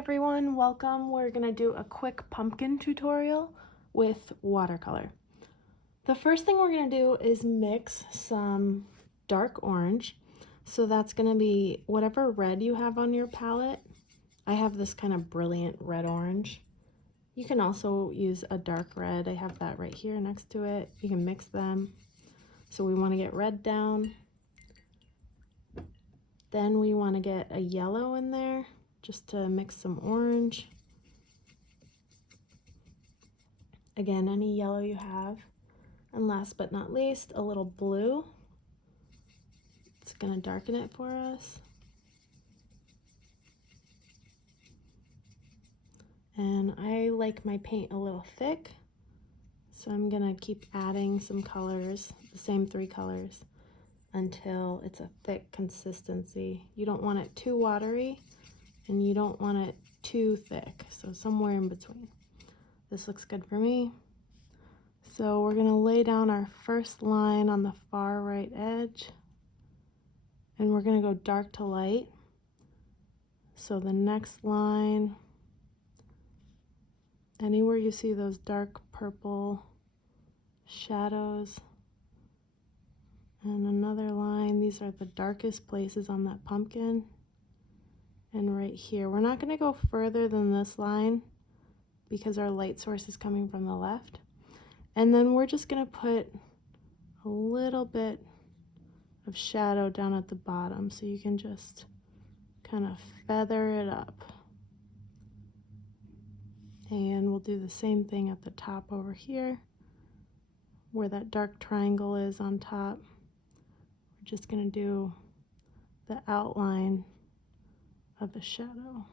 everyone, welcome. We're gonna do a quick pumpkin tutorial with watercolor. The first thing we're gonna do is mix some dark orange. So that's gonna be whatever red you have on your palette. I have this kind of brilliant red orange. You can also use a dark red. I have that right here next to it. You can mix them. So we wanna get red down. Then we wanna get a yellow in there, just to mix some orange. Again, any yellow you have. And last but not least, a little blue. It's gonna darken it for us. And I like my paint a little thick, so I'm gonna keep adding some colors, the same 3 colors, until it's a thick consistency. You don't want it too watery, and you don't want it too thick, so somewhere in between. This looks good for me. So we're gonna lay down our first line on the far right edge, and we're gonna go dark to light. So the next line, anywhere you see those dark purple shadows, and another line, these are the darkest places on that pumpkin. And right here, we're not going to go further than this line because our light source is coming from the left. And then we're just going to put a little bit of shadow down at the bottom, so you can just kind of feather it up. And we'll do the same thing at the top over here, where that dark triangle is on top. We're just going to do the outline of the shadow.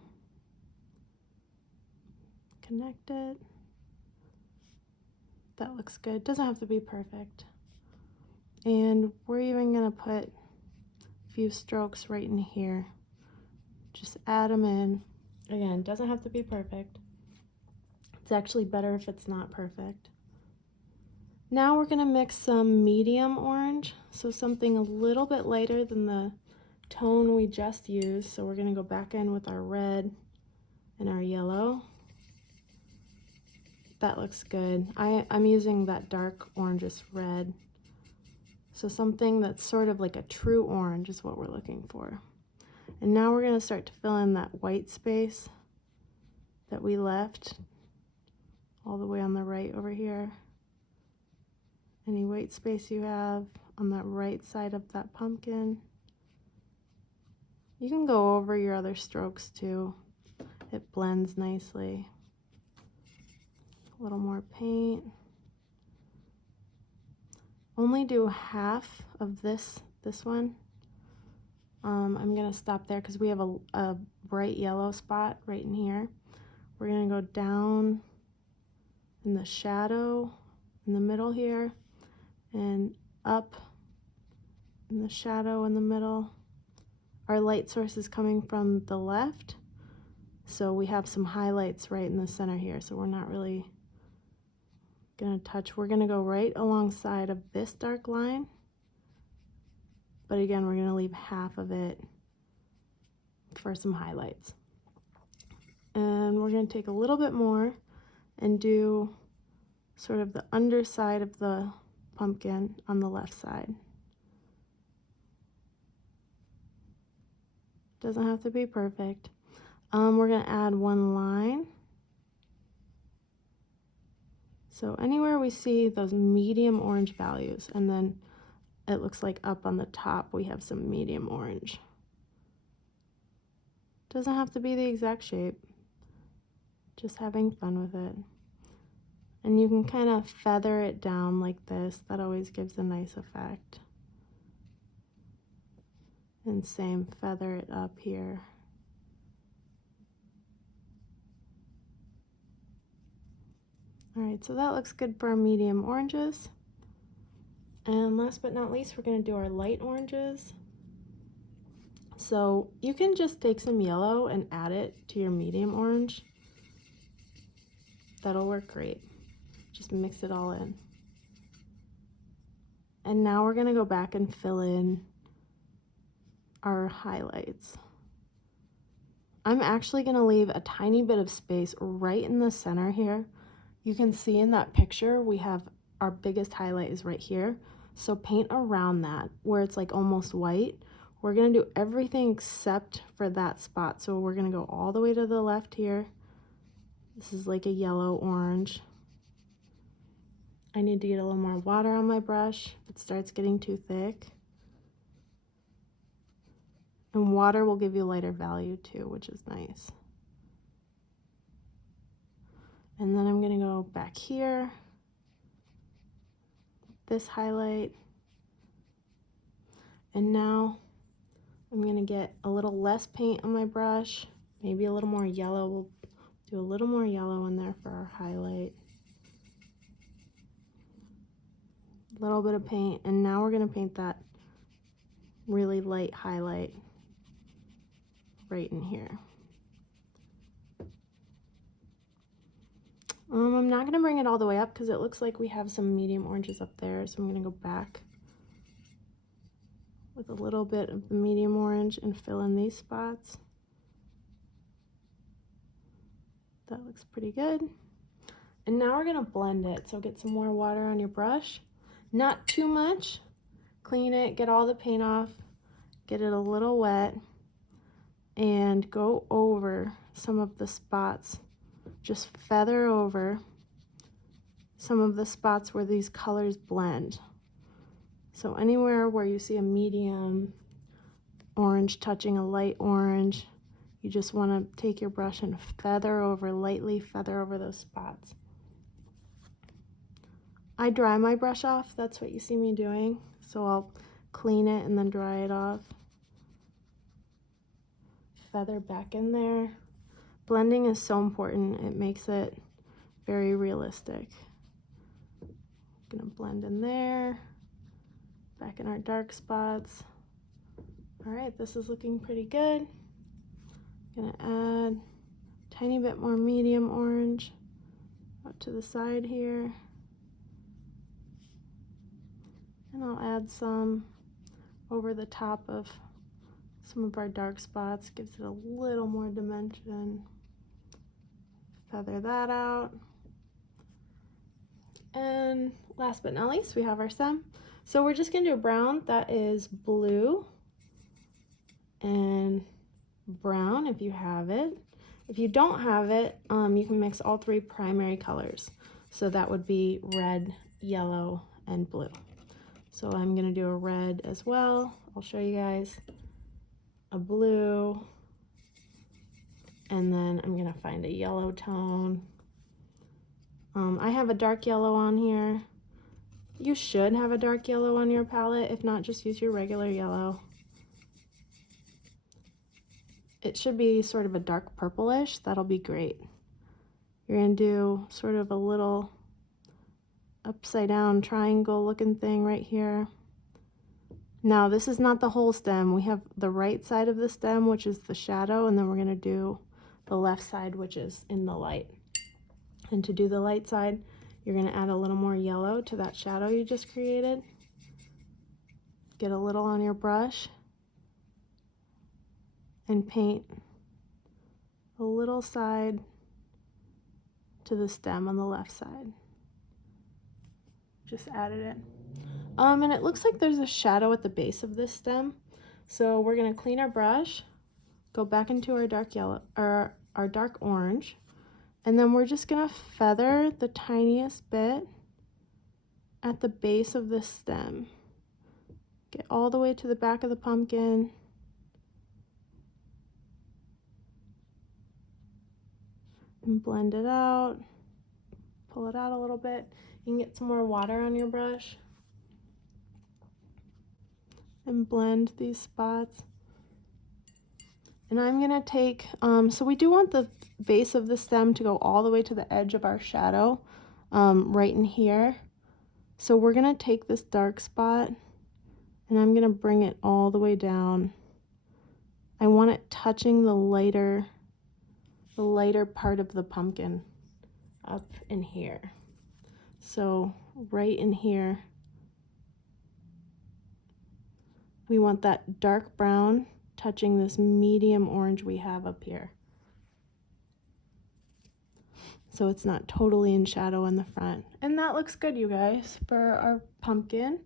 Connect it. That looks good. Doesn't have to be perfect. And we're even going to put a few strokes right in here. Just add them in. Again, doesn't have to be perfect. It's actually better if it's not perfect. Now we're going to mix some medium orange, so something a little bit lighter than the tone we just used. So we're going to go back in with our red and our yellow. That looks good. I'm using that dark orangish red. So something that's sort of like a true orange is what we're looking for. And now we're going to start to fill in that white space that we left all the way on the right over here. Any white space you have on that right side of that pumpkin. You can go over your other strokes too. It blends nicely. A little more paint. Only do half of this one. I'm gonna stop there because we have a bright yellow spot right in here. We're gonna go down in the shadow in the middle here and up in the shadow in the middle. Our light source is coming from the left, so we have some highlights right in the center here, so we're not really gonna touch. We're gonna go right alongside of this dark line, but again, we're gonna leave half of it for some highlights. And we're gonna take a little bit more and do sort of the underside of the pumpkin on the left side. Doesn't have to be perfect. We're gonna add one line. So anywhere we see those medium orange values, and then it looks like up on the top we have some medium orange. Doesn't have to be the exact shape. Just having fun with it. And you can kind of feather it down like this. That always gives a nice effect. And same, feather it up here. All right, so that looks good for our medium oranges. And last but not least, we're gonna do our light oranges. So you can just take some yellow and add it to your medium orange. That'll work great. Just mix it all in. And now we're gonna go back and fill in our highlights. I'm actually going to leave a tiny bit of space right in the center here. You can see in that picture we have our biggest highlight is right here. So paint around that where it's like almost white. We're going to do everything except for that spot. So we're going to go all the way to the left here. This is like a yellow orange. I need to get a little more water on my brush. It starts getting too thick. And water will give you lighter value too, which is nice. And then I'm going to go back here. This highlight. And now I'm going to get a little less paint on my brush. Maybe a little more yellow. We'll do a little more yellow in there for our highlight. A little bit of paint. And now we're going to paint that really light highlight right in here. I'm not going to bring it all the way up because it looks like we have some medium oranges up there. So I'm going to go back with a little bit of the medium orange and fill in these spots. That looks pretty good. And now we're going to blend it. So get some more water on your brush. Not too much. Clean it, get all the paint off, get it a little wet, and go over some of the spots. Just feather over some of the spots where these colors blend. So anywhere where you see a medium orange touching a light orange, you just want to take your brush and feather over, lightly feather over those spots. I dry my brush off, that's what you see me doing. So I'll clean it and then dry it off. Feather back in there. Blending is so important, it makes it very realistic. Gonna blend in there, back in our dark spots. All right, this is looking pretty good. Gonna add a tiny bit more medium orange out to the side here. And I'll add some over the top of some of our dark spots, gives it a little more dimension. Feather that out. And last but not least, we have our stem. So we're just gonna do a brown that is blue and brown if you have it. If you don't have it, you can mix all three primary colors. So that would be red, yellow, and blue. So I'm gonna do a red as well. I'll show you guys a blue, and then I'm gonna find a yellow tone. I have a dark yellow on here. You should have a dark yellow on your palette. If not, just use your regular yellow. It should be sort of a dark purplish. That'll be great. You're gonna do sort of a little upside down triangle looking thing right here. Now this is not the whole stem. We have the right side of the stem, which is the shadow, and then we're gonna do the left side, which is in the light. And to do the light side, you're gonna add a little more yellow to that shadow you just created. Get a little on your brush and paint a little side to the stem on the left side. Just added it. And it looks like there's a shadow at the base of this stem. So we're gonna clean our brush, go back into our dark yellow, or our dark orange, and then we're just gonna feather the tiniest bit at the base of the stem. Get all the way to the back of the pumpkin. And blend it out. Pull it out a little bit. You can get some more water on your brush. And blend these spots. And I'm gonna take, so we do want the base of the stem to go all the way to the edge of our shadow, right in here. So we're gonna take this dark spot and I'm gonna bring it all the way down. I want it touching the lighter part of the pumpkin up in here. So right in here, we want that dark brown touching this medium orange we have up here. so it's not totally in shadow in the front. And that looks good, you guys, for our pumpkin.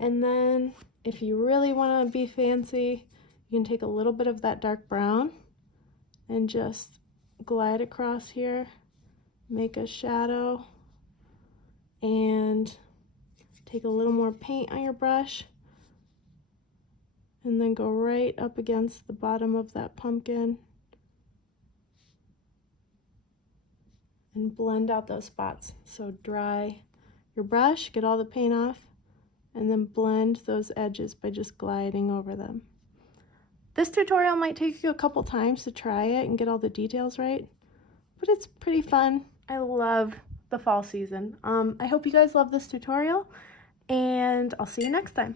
And then if you really want to be fancy, you can take a little bit of that dark brown and just glide across here, make a shadow, and take a little more paint on your brush, and then go right up against the bottom of that pumpkin and blend out those spots. So dry your brush, get all the paint off, and then blend those edges by just gliding over them. This tutorial might take you a couple times to try it and get all the details right, but it's pretty fun. I love the fall season. I hope you guys love this tutorial, and I'll see you next time.